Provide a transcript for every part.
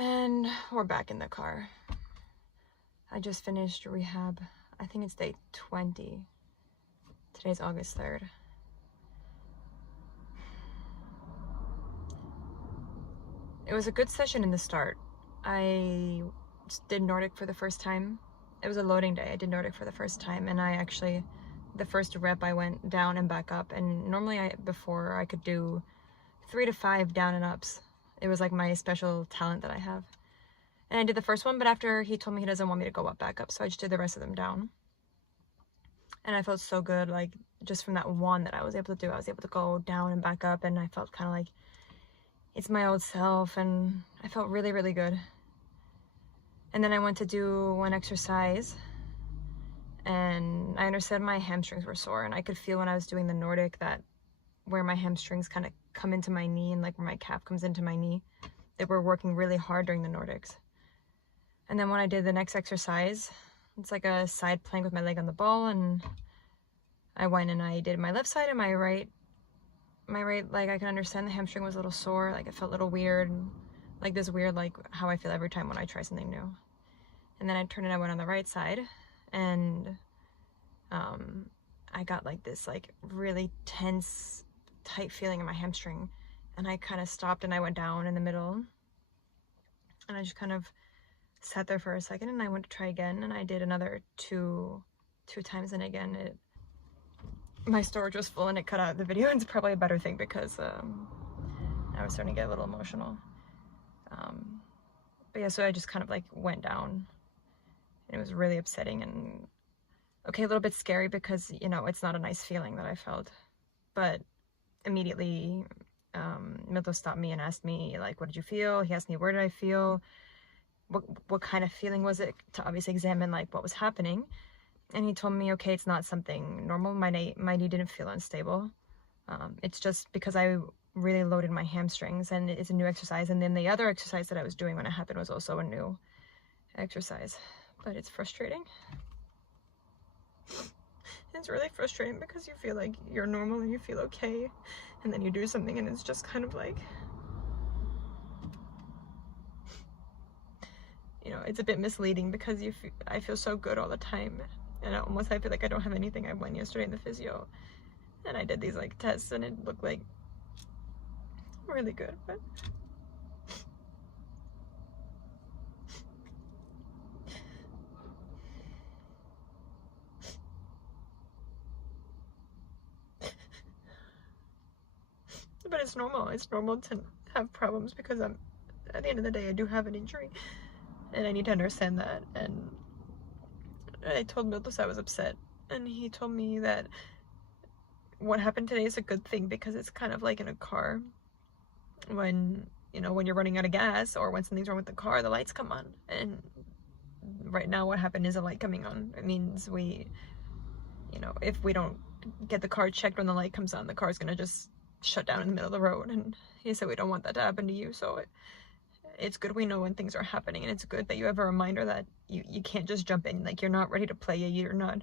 And we're back in the car. I just finished rehab. I think it's day 20. Today's August 3rd. It was a good session in the start. I did Nordic for the first time. It was a loading day. I did Nordic for the first time, and I actually, the first rep I went down and back up, and normally before I could do 3 to 5 down and ups. It was like my special talent that I have. And I did the first one, but after he told me he doesn't want me to go up back up, so I just did the rest of them down. And I felt so good, like just from that one that I was able to do. I was able to go down and back up, and I felt kind of like it's my old self, and I felt really, really good. And then I went to do one exercise, and I understood my hamstrings were sore, and I could feel when I was doing the Nordic that where my hamstrings kind of come into my knee and like where my calf comes into my knee, they were working really hard during the Nordics. And then when I did the next exercise, it's like a side plank with my leg on the ball, and I went and I did my left side and my right leg. I can understand the hamstring was a little sore, like it felt a little weird, like this weird, like how I feel every time when I try something new. And then I turned and I went on the right side, and I got like this like really tense, tight feeling in my hamstring, and I kind of stopped and I went down in the middle, and I just kind of sat there for a second, and I went to try again, and I did another two times, and again my storage was full and it cut out the video. It's probably a better thing because I was starting to get a little emotional. But yeah, so I just kind of like went down, and it was really upsetting and okay, a little bit scary because, you know, it's not a nice feeling that I felt. But immediately Milto stopped me and asked me, like, what did you feel? He asked me, where did I feel? What kind of feeling was it, to obviously examine like what was happening. And he told me, okay, it's not something normal. My knee didn't feel unstable. It's just because I really loaded my hamstrings, and it's a new exercise. And then the other exercise that I was doing when it happened was also a new exercise. But it's frustrating. It's really frustrating because you feel like you're normal and you feel okay, and then you do something and it's just kind of like, you know, it's a bit misleading because I feel so good all the time, and I feel like I don't have anything. I went yesterday in the physio and I did these like tests and it looked like really good, but it's normal. It's normal to have problems because at the end of the day, I do have an injury, and I need to understand that. And I told Miltos I was upset, and he told me that what happened today is a good thing because it's kind of like in a car when, you know, when you're running out of gas or when something's wrong with the car, the lights come on. And right now what happened is a light coming on. It means we, you know, if we don't get the car checked when the light comes on, the car's gonna just shut down in the middle of the road. And he said we don't want that to happen to you, so it's good we know when things are happening, and it's good that you have a reminder that you can't just jump in, like you're not ready to play yet, you're not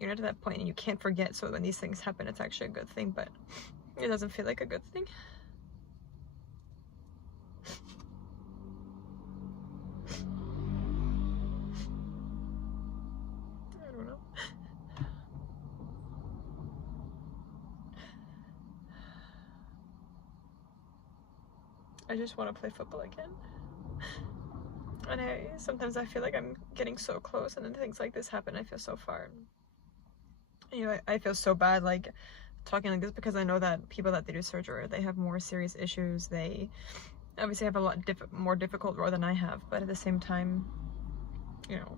to that point, and you can't forget. So when these things happen, it's actually a good thing, but it doesn't feel like a good thing. I don't know. I just want to play football again. And sometimes I feel like I'm getting so close, and then things like this happen. I feel so far. You know, I feel so bad like talking like this because I know that people that they do surgery, they have more serious issues. They obviously have a lot more difficult road than I have, but at the same time, you know,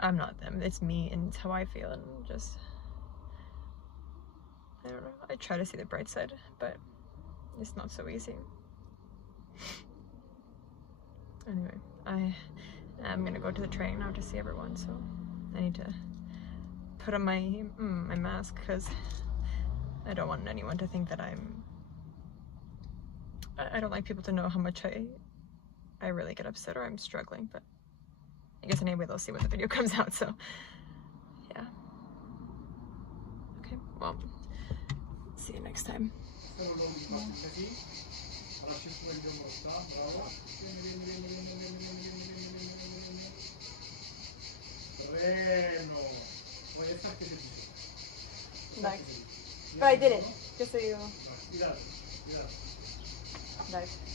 I'm not them. It's me, and it's how I feel, and just, I don't know. I try to see the bright side, but it's not so easy. Anyway, I'm gonna go to the training now to see everyone, so I need to put on my mask because I don't want anyone to think that I don't like people to know how much I really get upset or I'm struggling, but I guess anyway they'll see when the video comes out, so yeah. Okay, well, see you next time. cómo está, bravo. Bien, bien, bien, bien, bien, bien, bien, bien, bien, bien, bien, bien, bien, bien. Terreno. Oye, esta que se puso. Dai. But I did it, just so you know. Cuidado, cuidado. Dai.